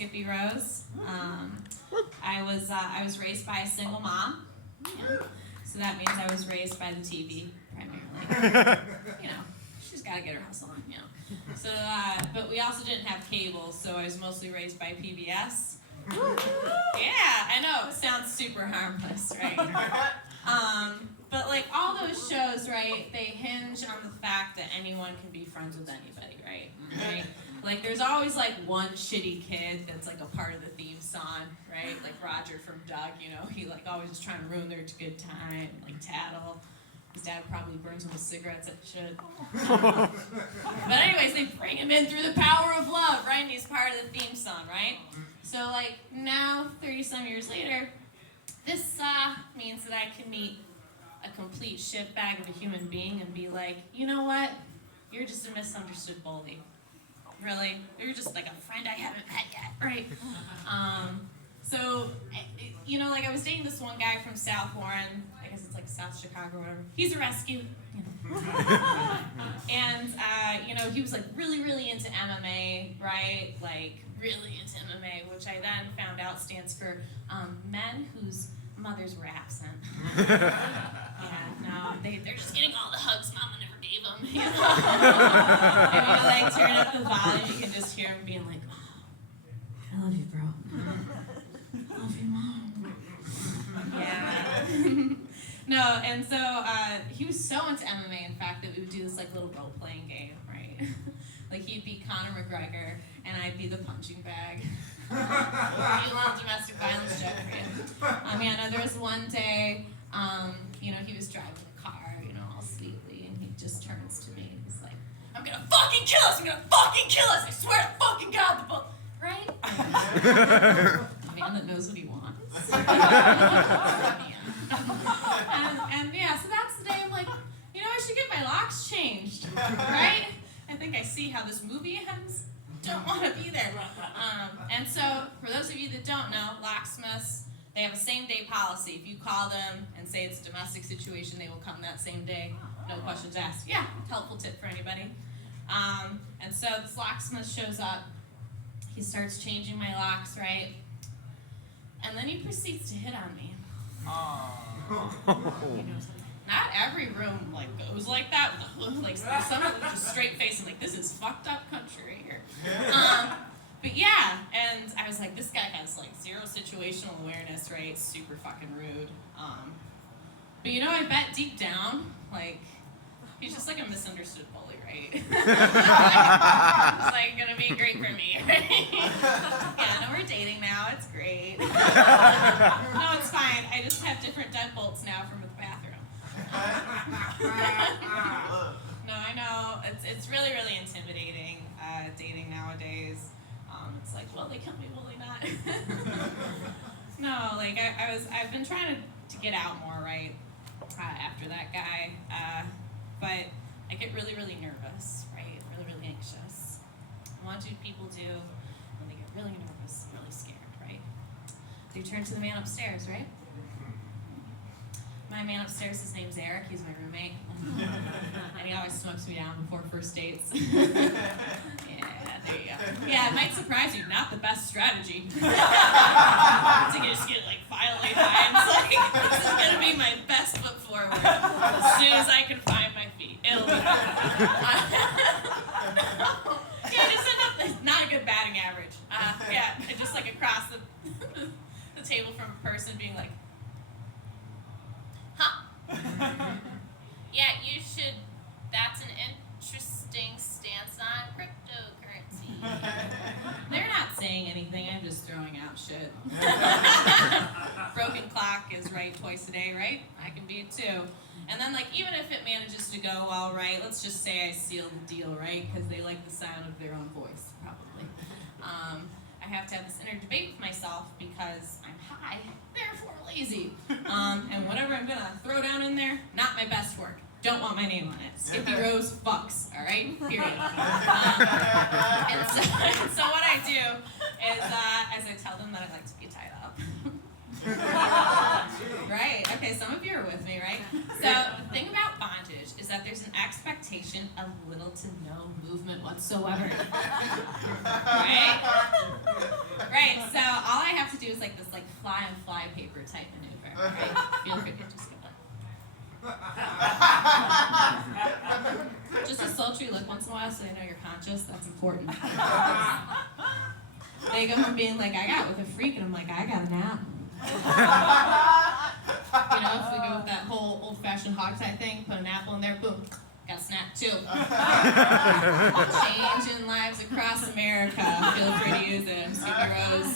Skippy Rose. I was raised by a single mom. Yeah. So that means I was raised by the TV primarily. She's got to get her hustle on. So, but we also didn't have cable, so I was mostly raised by PBS. Yeah, I know it sounds super harmless, right? But like all those shows, right? They hinge on the fact that anyone can be friends with anybody, right? Like there's always like one shitty kid that's like a part of the theme song, right? Like Roger from Doug, he like always is trying to ruin their good time, like tattle. His dad probably burns him with cigarettes at shit. But anyways, they bring him in through the power of love, right? And he's part of the theme song, right? So like now, 30-some years later, this means that I can meet a complete shitbag of a human being and be like, you know what? You're just a misunderstood bully. Really? You're just like a friend I haven't met yet, right? So, like I was dating this one guy from South Warren. I guess it's like South Chicago or whatever. He's a rescue. And, he was like really, really into MMA, right? Like really into MMA, which I then found out stands for men whose mothers were absent. They're just getting all the hugs mama never gave them. And when you like turn up the volume, you can just hear him being like, oh, I love you, bro. I love you, mom. Yeah. No, and so he was so into MMA, in fact, that we would do this like little role-playing game, right? Like he'd be Conor McGregor, and I'd be the punching bag. Be a little domestic violence joke for you. There was one day, he was driving the car, all sweetly, and he just turns to me and he's like, I'm gonna fucking kill us! I'm gonna fucking kill us! I swear to fucking God, the bull... Right? A man that knows what he wants. So that's the day I'm like, I should get my locks changed, right? I think I see how this movie ends. Don't want to be there. And so, for those of you that don't know, locksmiths, they have a same-day policy. If you call them and say it's a domestic situation, they will come that same day. No questions asked. Yeah, helpful tip for anybody. And so this locksmith shows up. He starts changing my locks, right? And then he proceeds to hit on me. Not every room like goes like that with a hook. Like some of them just straight face and like, this is fucked up country right here. But yeah, and I was like, this guy has like zero situational awareness, right? Super fucking rude. But I bet deep down, like, he's just like a misunderstood bully, right? It's like gonna be great for me, right? Yeah, no, we're dating now. It's great. No, it's fine. I just have different deadbolts now from the bathroom. No, I know. It's really, really intimidating, dating nowadays. It's like, will they come me, will they not? No, like I've been trying to get out more, right? After that guy. But I get really, really nervous, right? Really, really anxious. What do people do when they get really nervous, really scared, right? They turn to the man upstairs, right? My man upstairs, his name's Eric. He's my roommate. And he always smokes me down before first dates. Yeah, there you go. Yeah, it might surprise you. Not the best strategy. To just get like violently high. And it's like, this is going to be my best foot forward as soon as I can find my feet. It'll be yeah, just end up not a good batting average. Yeah, just like across the table from a person being like, huh? Yeah, you should. That's an interesting stance on cryptocurrency. They're not saying anything. I'm just throwing out shit. Broken clock is right twice a day, right? I can be it too. And then, like, even if it manages to go all right, let's just say I seal the deal, right? Because they like the sound of their own voice, probably. I have to have this inner debate with myself because I'm high, therefore lazy. And whatever I'm gonna throw down in there, not my best work. Don't want my name on it. Skippy Rose fucks, all right? Period. And so what I do is, as I tell them that I like to be tied up. Right, okay, some of you are with me, right? So the thing about bondage is that there's an expectation of little to no movement whatsoever. Right? fly and fly paper type maneuver. Right? Feel free to just go like. Just a sultry look once in a while so they know you're conscious. That's important. They go from being like, I got with a freak, and I'm like, I got a nap. You know, if we go with that whole old-fashioned hogtie thing, put an apple in there, boom, got a snap too. Changing lives across America. Feel free to use it. I'm Suki Rose.